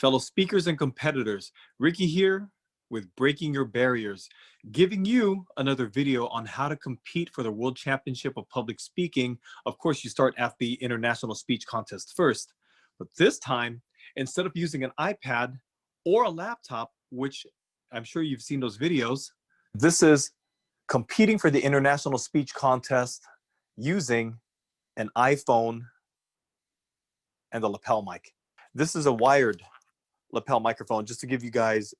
Fellow speakers and competitors, Ricky here with Breaking Your Barriers, giving you another video on how to compete for the World Championship of Public Speaking. Of course, you start at the International Speech Contest first, but this time, instead of using an iPad or a laptop, which I'm sure you've seen those videos, this is competing for the International Speech Contest using an iPhone and a lapel mic. This is a wired lapel microphone, just to give you guys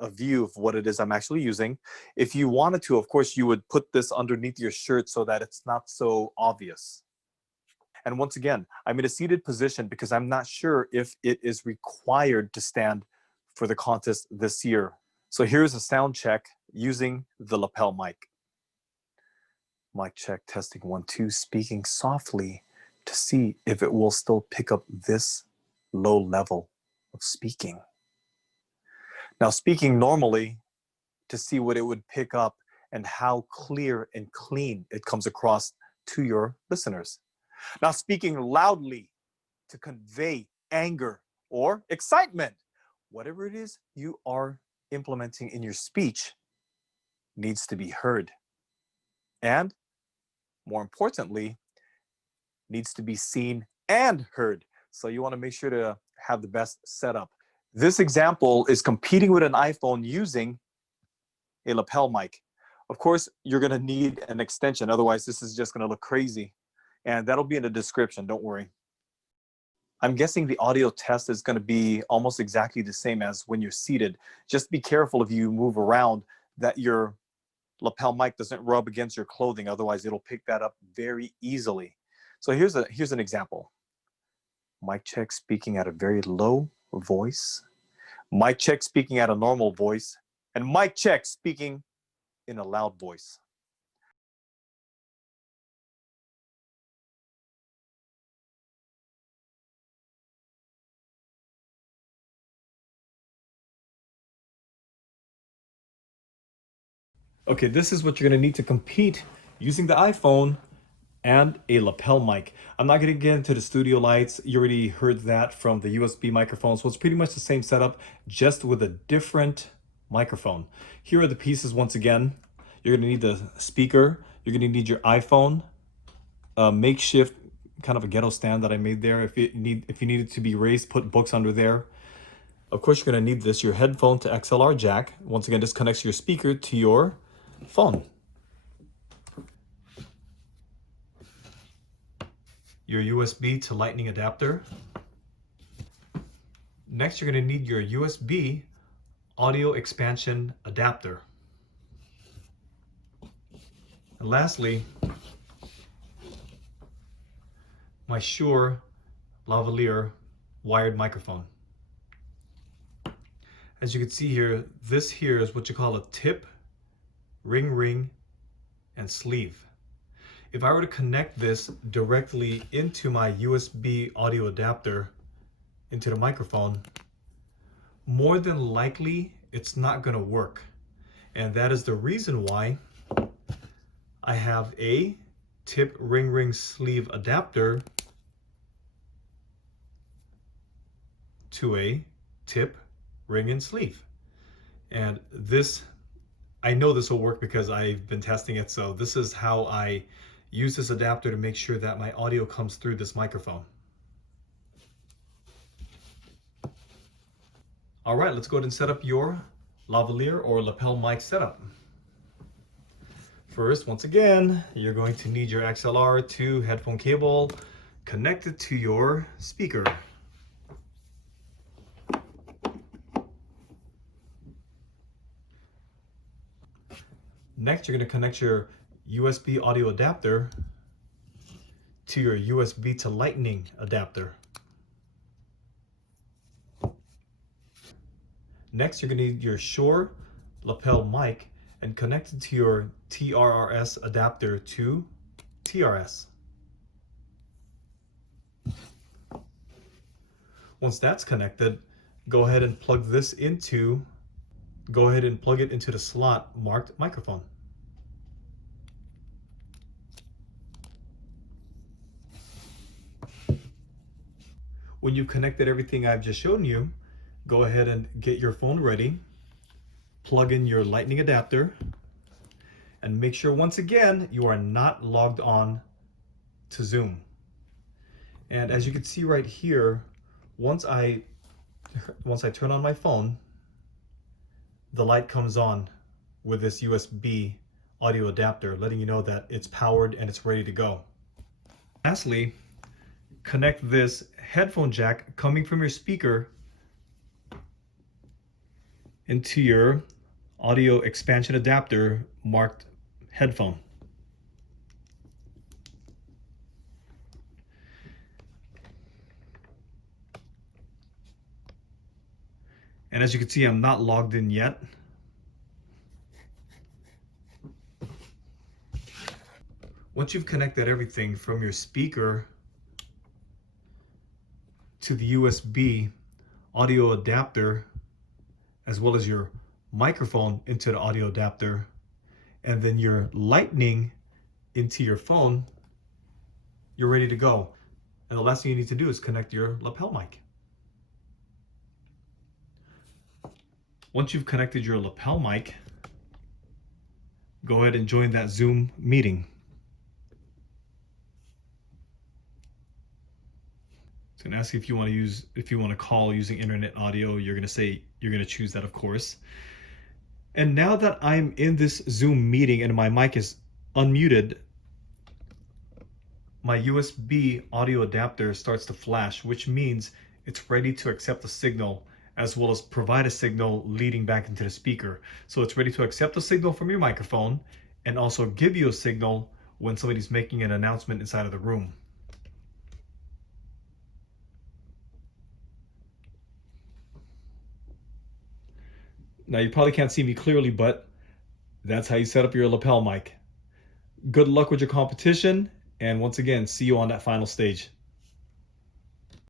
a view of what it is I'm actually using. If you wanted to, of course, you would put this underneath your shirt so that it's not so obvious. And once again, I'm in a seated position because I'm not sure if it is required to stand for the contest this year. So here's a sound check using the lapel mic. Mic check, testing 1, 2, speaking softly to see if it will still pick up this low level of speaking. Now, speaking normally to see what it would pick up and how clear and clean it comes across to your listeners. Now, speaking loudly to convey anger or excitement, whatever it is you are implementing in your speech needs to be heard. And more importantly, needs to be seen and heard. So you want to make sure to have the best setup. This example is competing with an iPhone using a lapel mic. Of course, you're going to need an extension. Otherwise, this is just going to look crazy. And that'll be in the description. Don't worry. I'm guessing the audio test is going to be almost exactly the same as when you're seated. Just be careful if you move around that your lapel mic doesn't rub against your clothing. Otherwise, it'll pick that up very easily. So here's an example. Mic check, speaking at a very low voice. Mic check, speaking at a normal voice. And mic check, speaking in a loud voice. Okay, this is what you're going to need to compete using the iPhone and a lapel mic. I'm not going to get into the studio lights. You already heard that from the USB microphone. So it's pretty much the same setup, just with a different microphone. Here are the pieces once again. You're going to need the speaker. You're going to need your iPhone, a makeshift kind of a ghetto stand that I made there. If you need it to be raised, put books under there. Of course, you're going to need this, your headphone to XLR jack. Once again, this connects your speaker to your phone. Your USB to Lightning adapter. Next, you're going to need your USB audio expansion adapter. And lastly, my Shure lavalier wired microphone. As you can see here, this here is what you call a tip, ring, and sleeve. If I were to connect this directly into my USB audio adapter into the microphone, more than likely it's not going to work. And that is the reason why I have a tip, ring, sleeve adapter to a tip, ring, and sleeve. And this, I know this will work because I've been testing it. So this is how I use this adapter to make sure that my audio comes through this microphone. All right, let's go ahead and set up your lavalier or lapel mic setup. First, once again, you're going to need your XLR to headphone cable connected to your speaker. Next, you're going to connect your USB audio adapter to your USB to Lightning adapter. Next, you're going to need your Shure lapel mic and connect it to your TRRS adapter to TRS. Once that's connected, go ahead and plug it into the slot marked microphone. When you've connected everything I've just shown you, go ahead and get your phone ready, plug in your lightning adapter, and make sure once again you are not logged on to Zoom. And as you can see right here, once I turn on my phone, the light comes on with this USB audio adapter, letting you know that it's powered and it's ready to go. Lastly, connect this headphone jack coming from your speaker into your audio expansion adapter marked headphone. And as you can see, I'm not logged in yet. Once you've connected everything from your speaker to the USB audio adapter, as well as your microphone into the audio adapter, and then your lightning into your phone, you're ready to go. And the last thing you need to do is connect your lapel mic. Once you've connected your lapel mic, go ahead and join that Zoom meeting. It's going to ask you if you want to call using internet audio. You're going to choose that, of course. And now that I'm in this Zoom meeting and my mic is unmuted, my USB audio adapter starts to flash, which means it's ready to accept the signal as well as provide a signal leading back into the speaker. So it's ready to accept the signal from your microphone and also give you a signal when somebody's making an announcement inside of the room. Now you probably can't see me clearly, but that's how you set up your lapel mic. Good luck with your competition, and once again, see you on that final stage.